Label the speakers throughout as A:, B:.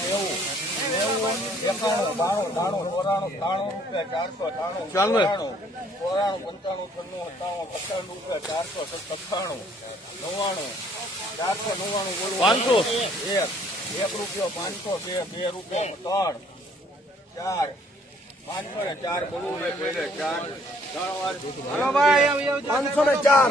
A: નેવું નેવું એકાણું બાણું ત્રાણું ચોરાણું ત્રાણું રૂપિયા ચારસો ત્રાણું. ચોરાણું ચોરાણું પંચાણું છન્નું સત્તાણું પચાસ રૂપિયા ચારસો સત્તાણું નવ્વાણું ચારસો નવ્વાણું બોલવું
B: પાંચસો.
A: એક એક રૂપિયો પાંચસો બે બે રૂપિયો ત્રણ ચાર પાંચસો ને ચાર બોલવું ચાર ત્રણ વાર
B: પાંચસો ને ચાર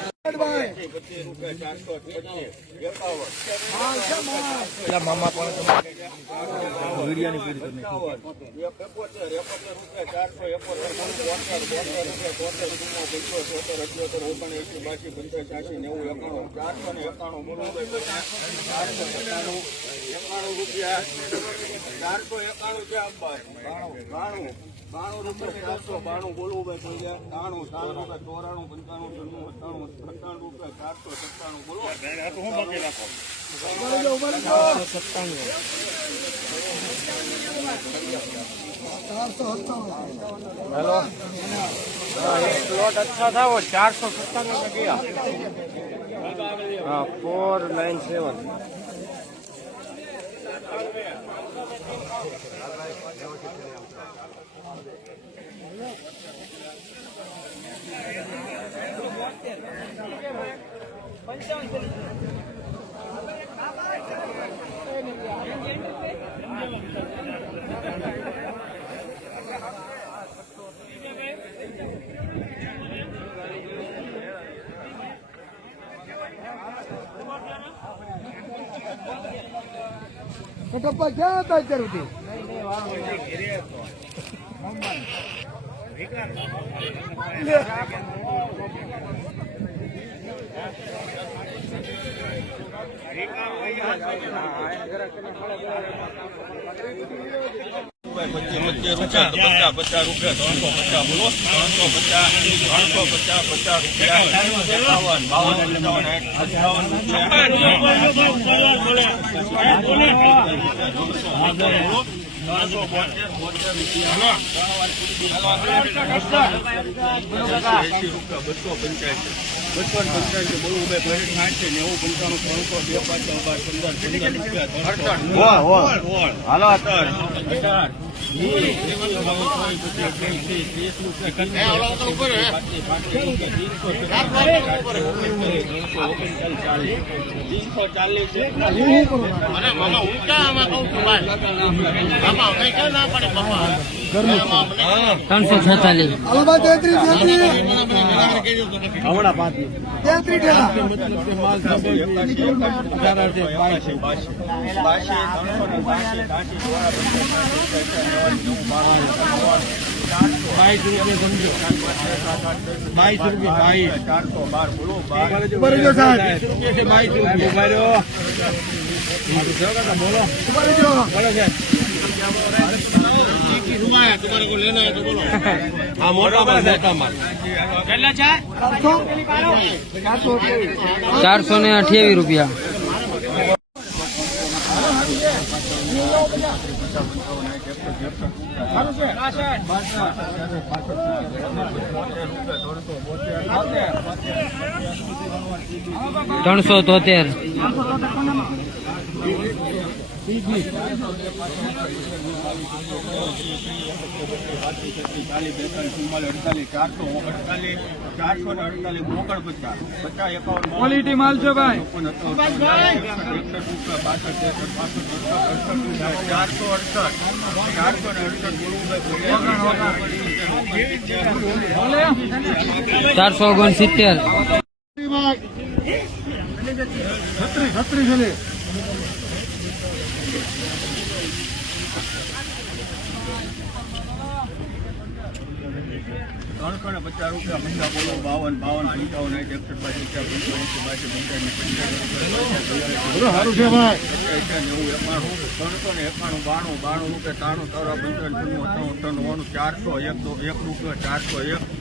B: મામા પણ
A: એકોતેર એકોતેર રૂપિયા ચારસો એકાણું છે અંબાર બાણું બાણું. બાણું રૂપિયા ચારસો બાણું બોલવું ભાઈ ત્રણ રૂપિયા ચોરાણું, પંચાણું, છન્નું, સત્તાણું સત્તાણું રૂપિયા ચારસો સત્તાણું બોલો.
B: પ્લોટ અચ્છા થાવો ચારસો સત્તાણું રૂપિયા. હા ફોર નાઇન સેવન
C: પપ્પા ક્યાં હતા અત્યાર સુધી?
A: પચીસ રૂપિયા પચાસ પચાસ રૂપિયા ત્રણસો પચાસ બોલો ત્રણસો પચાસ ત્રણસો પચાસ પચાસ રૂપિયા એકાવન બાવન પંચાવન અઠાવન રૂપિયા ત્રણસો બોતેર બોતેર રૂપિયા બસો પંચ્યાસી બસો ને પંચ્યાસી બોલવું બે ભરી સાઠ નેવું પંચાણું ત્રણસો બે પાંચ બાર પંદર પંદર રૂપિયા
C: ભાઈ. તેત્રીસ તેત્રીસ તેત્રીસ ઠેલા.
B: બાવીસ રૂપિયા સમજો. બાવીસ રૂપિયા બાવીસ.
A: ચારસો બાર બોલો
C: સાહેબ
B: રૂપિયા બાવીસ રૂપિયા. બોલો. બોલો છે હા મોટા માલ મોટા માલ
C: ચારસો ચારસો
D: ચારસો ને અઠ્યાવીસ રૂપિયા. ત્રણસો તોતેર.
A: ક્વોલિટી માલ છે ભાઈ. ચારસો અડસઠ ચારસો ને અડસઠ
B: ચારસો ઓગણસિત્તેર.
C: છત્રીસ છત્રીસ
A: ત્રણસો ને પચાસ રૂપિયા મહિલા બોલો બાવન બાવન પંચાવન સાઠ એકસઠ પંચાવન એંસી બાસઠ પંચાવન
C: છે ભાઈ
A: ત્રણસો ને એકાણું બાણું બાણું રૂપિયા ત્રાણું ત્રણ પંચાવન ત્રણ ત્રણ ચારસો એક એક રૂપિયા ચારસો એક